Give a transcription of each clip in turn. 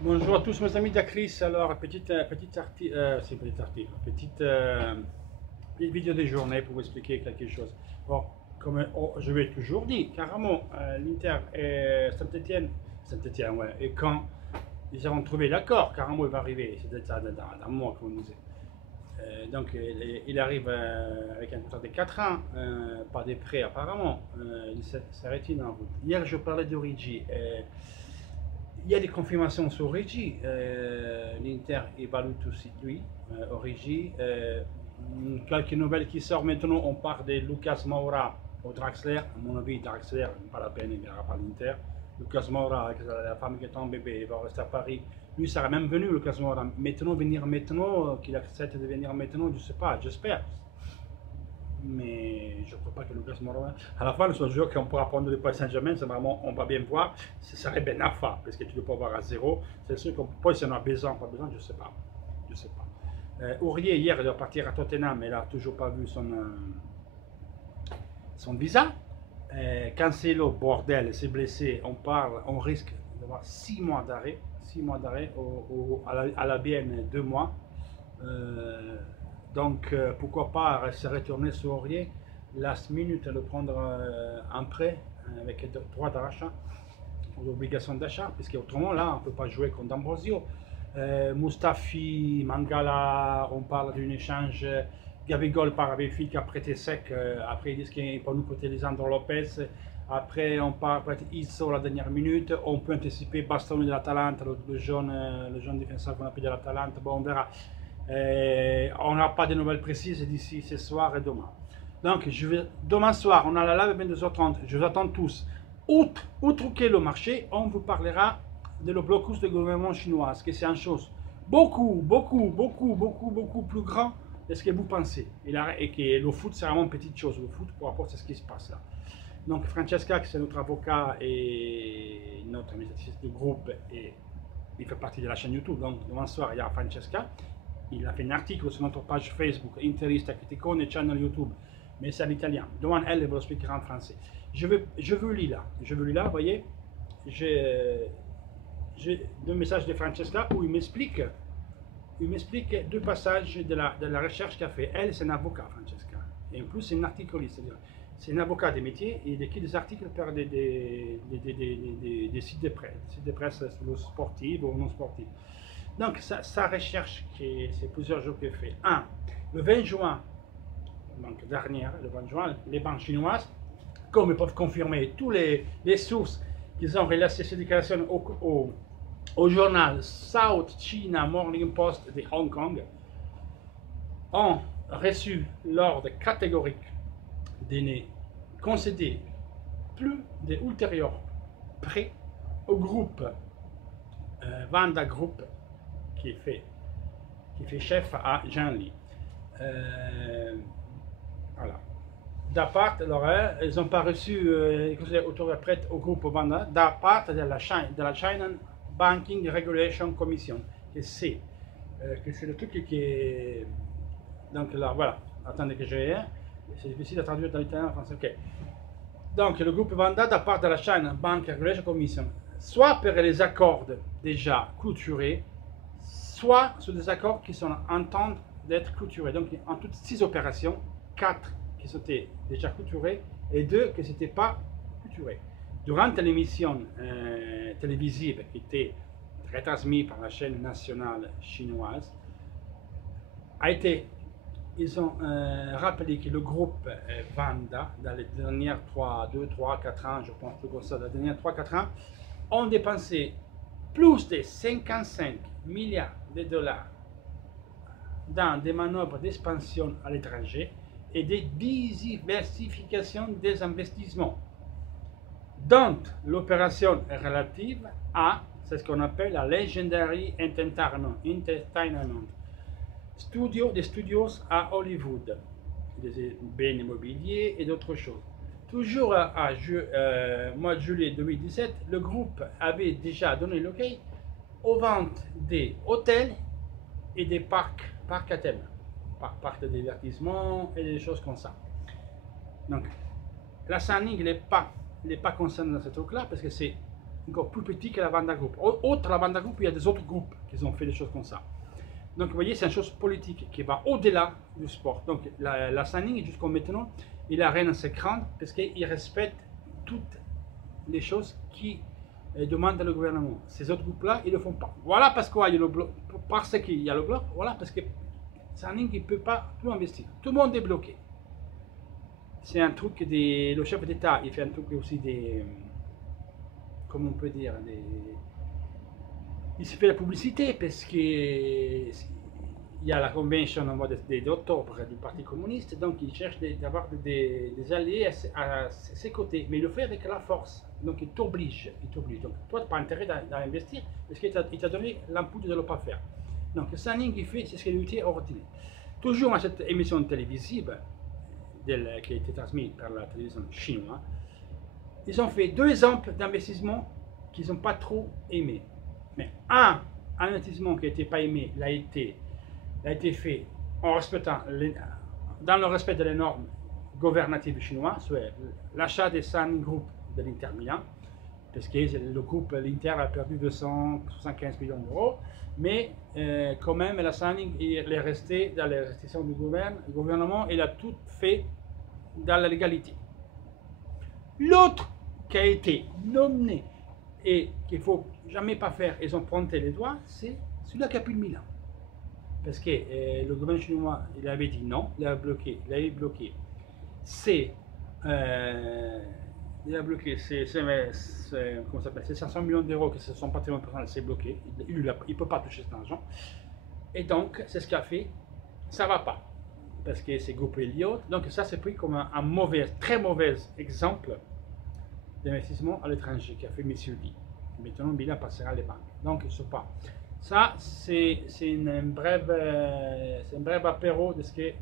Bonjour à tous mes amis d'Acris. Alors, petite vidéo de journée pour vous expliquer quelque chose. Bon, comme je l'ai toujours dit, carrément, l'Inter et Saint-Étienne, ouais, et quand ils auront trouvé l'accord, carrément il va arriver, c'est dans un mois comme on disait. Donc il arrive avec un contrat de 4 ans, pas des prêts apparemment, il s'arrête en route. Hier je parlais d'Origi. Il y a des confirmations sur Origi. L'Inter évalue aussi lui, Origi. Quelques nouvelles qui sortent maintenant, on parle de Lucas Moura au Draxler. À mon avis, Draxler, pas la peine, il ne viendra pas à l'Inter. Lucas Moura, avec la femme qui est en bébé, il va rester à Paris. Lui sera même venu, Lucas Moura. Maintenant, venir maintenant, qu'il accepte de venir maintenant, je ne sais pas, j'espère. Mais je ne crois pas que Lucas Moura, à la fin, le seul joueur qu'on pourra prendre de Paris Saint-Germain, c'est vraiment, on va bien voir, ce serait Ben Arfa, parce que tu ne peux pas avoir à zéro. C'est sûr qu'on peut, si on a besoin, pas besoin, je ne sais pas. Je sais pas. Aurier, hier, il doit partir à Tottenham, mais il n'a toujours pas vu son visa. Cancelo, bordel, s'est blessé, on parle, on risque d'avoir 6 mois d'arrêt, 6 mois d'arrêt, à la BN 2 mois. Donc pourquoi pas se retourner sur Aurier, last minute, le prendre en prêt avec droit d'achat, l'obligation d'achat, parce qu'autrement là on ne peut pas jouer contre Ambrosio. Mustafi, Mangala, on parle d'un échange. Gabigol part avec Flick, après t'es sec, après ils disent qu'il peut nous prêter Lisandro Lopez, après on part peut-être Izzo la dernière minute, on peut anticiper Bastoni de l'Atalanta, le jeune défenseur qu'on appelle de l'Atalanta, bon on verra. On n'a pas de nouvelles précises d'ici ce soir et demain. Donc demain soir, on a la live à 22h30, je vous attends tous. Outre que le marché, on vous parlera de le blocus du gouvernement chinois, que c'est une chose beaucoup plus grand de ce que vous pensez. Et que le foot, c'est vraiment une petite chose. Le foot, pour rapport à ce qui se passe là. Donc, Francesca, qui c'est notre avocat et notre administratrice du groupe, et il fait partie de la chaîne YouTube. Donc, demain soir, il y a Francesca. Il a fait un article sur notre page Facebook, Interista Criticone et channel YouTube. Mais c'est en italien. Demain, elle vous l'expliquera en français. Je veux lire là. Vous voyez, j'ai deux messages de Francesca où il m'explique deux passages de la recherche qu'elle fait. Elle, c'est un avocat, Francesca. Et en plus, c'est un articuliste. C'est un avocat des métiers et il écrit des articles pour des sites de presse sportifs ou non sportifs. Donc, sa recherche, c'est plusieurs jours qu'elle fait. Le 20 juin, donc dernière, le 20 juin, les banques chinoises, comme ils peuvent confirmer toutes les sources qu'ils ont relaté ces déclarations au journal South China Morning Post de Hong Kong, ont reçu l'ordre catégorique de ne concéder plus d'ultérieurs prêts au groupe Vanda Group qui fait chef à Jean-Li. Voilà. D'apart, ils n'ont pas reçu autour de prêt au groupe Vanda d'apart de la China Banking Regulation Commission, que c'est le truc qui est. Donc là, voilà. Attendez que j'ai. C'est difficile à traduire dans l'italien en français. Ok. Donc le groupe Vanda d'apart de la China Banking Regulation Commission, soit pour les accords déjà clôturés, soit sur des accords qui sont en train d'être clôturés. Donc en toutes 6 opérations, 4 qui étaient déjà clôturées et 2 qui n'étaient pas clôturées. Durant l'émission télévisive qui était retransmise par la chaîne nationale chinoise, ils ont rappelé que le groupe Vanda, dans les dernières 2, 3, 4 ans, je pense que ça, dans les dernières 3, 4 ans, ont dépensé plus de 55 milliards de dollars dans des manœuvres d'expansion à l'étranger et de diversification des investissements. Donc, l'opération est relative à ce qu'on appelle la Legendary Entertainment des studios à Hollywood, des biens immobiliers et d'autres choses. Toujours à mois de juillet 2017, le groupe avait déjà donné l'OK aux ventes des hôtels et des parcs à thème, parcs de divertissement et des choses comme ça. Donc, la Sanning n'est pas concernée dans ce truc-là parce que c'est encore plus petit que la Vanda Group. Autre la Vanda Group, il y a des autres groupes qui ont fait des choses comme ça. Donc vous voyez, c'est une chose politique qui va au-delà du sport. Donc la Sanning, jusqu'à maintenant, il a rien à se craindre parce qu'il respecte toutes les choses qui demandent le gouvernement. Ces autres groupes-là, ils ne le font pas. Voilà parce qu'il y a le bloc. Parce qu'il y a le bloc, voilà parce que Sanning ne peut pas tout investir. Tout le monde est bloqué. C'est un truc le chef d'État, il fait un truc aussi des, comment on peut dire, il se fait la publicité parce qu'il y a la convention d'octobre du Parti communiste, donc il cherche d'avoir des alliés à ses côtés, mais il le fait avec la force, donc il t'oblige. Donc toi, tu n'as pas intérêt d'investir parce qu'il t'a donné l'input de ne pas faire. Donc Sanning, il fait, c'est ce qu'il était ordonné. Toujours à cette émission télévisive qui a été transmise par la télévision chinoise, ils ont fait 2 exemples d'investissement qu'ils n'ont pas trop aimé. Mais un investissement qui n'était pas aimé a été fait en respectant dans le respect de les normes gouvernatives chinoises, soit l'achat des Sanning Group de l'Inter Milan, parce que le groupe l'Inter a perdu 275 millions d'euros, mais quand même la Sanning est restée dans les restrictions du gouvernement et il a tout fait dans la légalité. L'autre qui a été nommé et qu'il ne faut jamais pas faire, ils ont pointé les doigts, c'est celui qui a pris le Milan. Parce que le gouvernement chinois, il avait dit non, il avait bloqué. C'est 500 millions d'euros que son patrimoine personnel s'est bloqué, il ne peut pas toucher cet argent. Et donc, c'est ce qu'il a fait, ça ne va pas. Parce que c'est groupe Elliott, donc ça c'est pris comme un très mauvais exemple d'investissement à l'étranger qui a fait M. Lee. Maintenant, Milan passera les banques. Donc, ce pas. Ça, c'est un bref apéro de ce que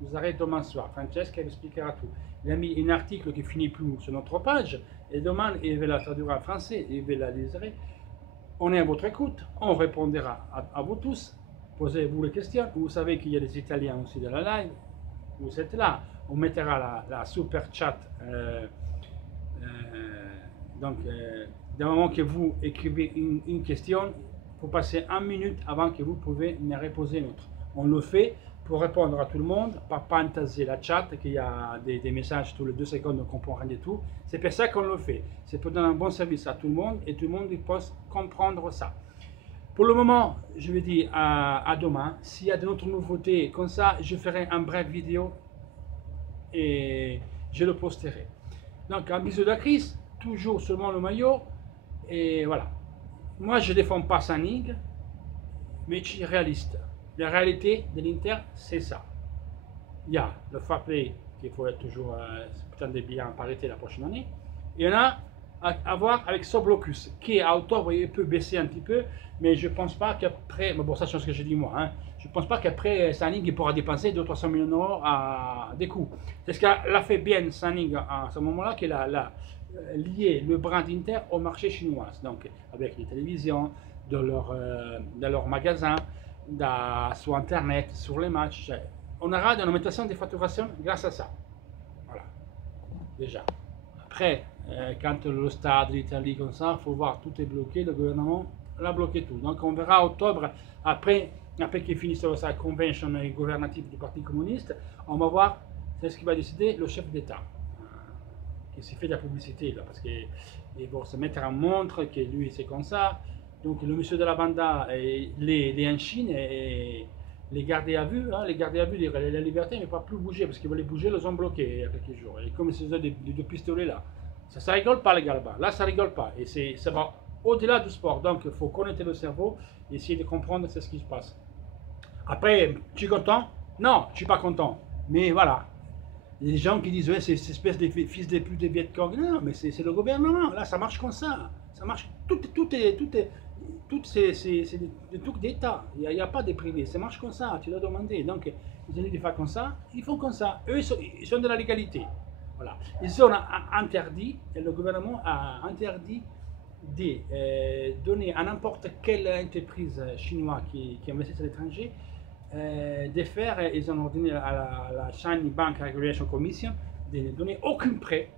vous aurez demain soir. Francesca expliquera tout. Il a mis un article qui finit plus sur notre page et demain, il va la traduire en français, il va la lire. On est à votre écoute, on répondra à vous tous. Posez-vous les questions. Vous savez qu'il y a des Italiens aussi dans la live. Vous êtes là. On mettra la super chat. Donc, du moment que vous écrivez une question, il faut passer 1 minute avant que vous pouvez me reposer une autre. On le fait pour répondre à tout le monde, pas fantaser la chat, qu'il y a des messages tous les 2 secondes, on ne comprend rien du tout. C'est pour ça qu'on le fait. C'est pour donner un bon service à tout le monde et tout le monde peut comprendre ça. Pour le moment, je vais dire à demain. S'il y a d'autres nouveautés comme ça, je ferai un bref vidéo et je le posterai. Donc, un bisou de la crise, toujours seulement le maillot. Et voilà. Moi, je ne défends pas Sanning, mais je suis réaliste. La réalité de l'Inter, c'est ça. Il y a le fair play qu'il faut être toujours peut-être bien en parité la prochaine année. Il y en a à voir avec ce blocus qui à octobre il peut baisser un petit peu, mais je ne pense pas qu'après, bon ça c'est ce que j'ai dit moi, hein, je ne pense pas qu'après Sanning il pourra dépenser 200-300 millions d'euros à des coûts. C'est ce qu'a fait bien Sanning à ce moment-là, qu'il a lié le brand Inter au marché chinois, donc avec les télévisions, dans leur magasin, sur internet, sur les matchs. On aura une augmentation des facturations grâce à ça. Voilà, déjà. Après, quand le stade, l'Italie, comme ça, il faut voir, tout est bloqué, le gouvernement l'a bloqué tout. Donc on verra en octobre, après qu'il finisse sa convention gouvernative du Parti communiste, on va voir, c'est ce qui va décider le chef d'État, qui s'est fait de la publicité, là, parce qu'il va se mettre en montre que lui c'est comme ça. Donc le monsieur de la Banda, les en Chine, et les gardés à vue, hein, les gardés à vue, la liberté, mais pas plus bouger, parce qu'ils voulaient bouger, ils ont bloqué il y a quelques jours. Et comme c'est des pistolets là, ça rigole pas les gars là-bas, là ça rigole pas, et ça va au-delà du sport, donc il faut connaître le cerveau, et essayer de comprendre ce qui se passe. Après, tu es content? Non, je suis pas content, mais voilà. Il y a des gens qui disent, ouais, c'est cette espèce de fils de pute de Viet Cong. Non, mais c'est le gouvernement, là ça marche comme ça, ça marche, tout c'est des trucs d'État, il n'y a pas de privé, ça marche comme ça, tu dois demander. Donc, ils ont dit de faire comme ça, ils font comme ça. Eux, ils sont de la légalité. Voilà. Ils ont interdit, et le gouvernement a interdit de donner à n'importe quelle entreprise chinoise qui investit à l'étranger de faire, ils ont ordonné à la Chinese Bank Regulation Commission de ne donner aucun prêt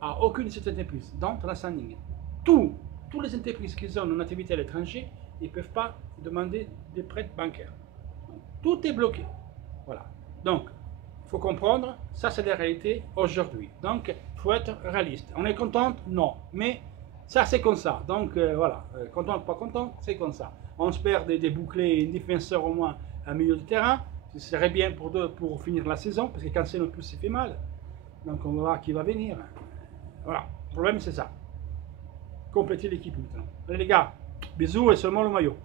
à aucune de ces entreprises, dont la Sanning. Toutes les entreprises qui ont une activité à l'étranger, ils ne peuvent pas demander des prêts bancaires. Donc, tout est bloqué. Voilà. Donc, il faut comprendre, ça c'est la réalité aujourd'hui. Donc, il faut être réaliste. On est content? Non. Mais ça c'est comme ça. Donc, voilà. Content ou pas content, c'est comme ça. On espère des bouclés, une défenseur au moins à milieu de terrain. Ce serait bien pour finir la saison, parce que quand c'est le plus, ça fait mal. Donc, on va voir qui va venir. Voilà. Le problème c'est ça. Compléter l'équipe maintenant. Allez les gars, bisous et seulement le maillot.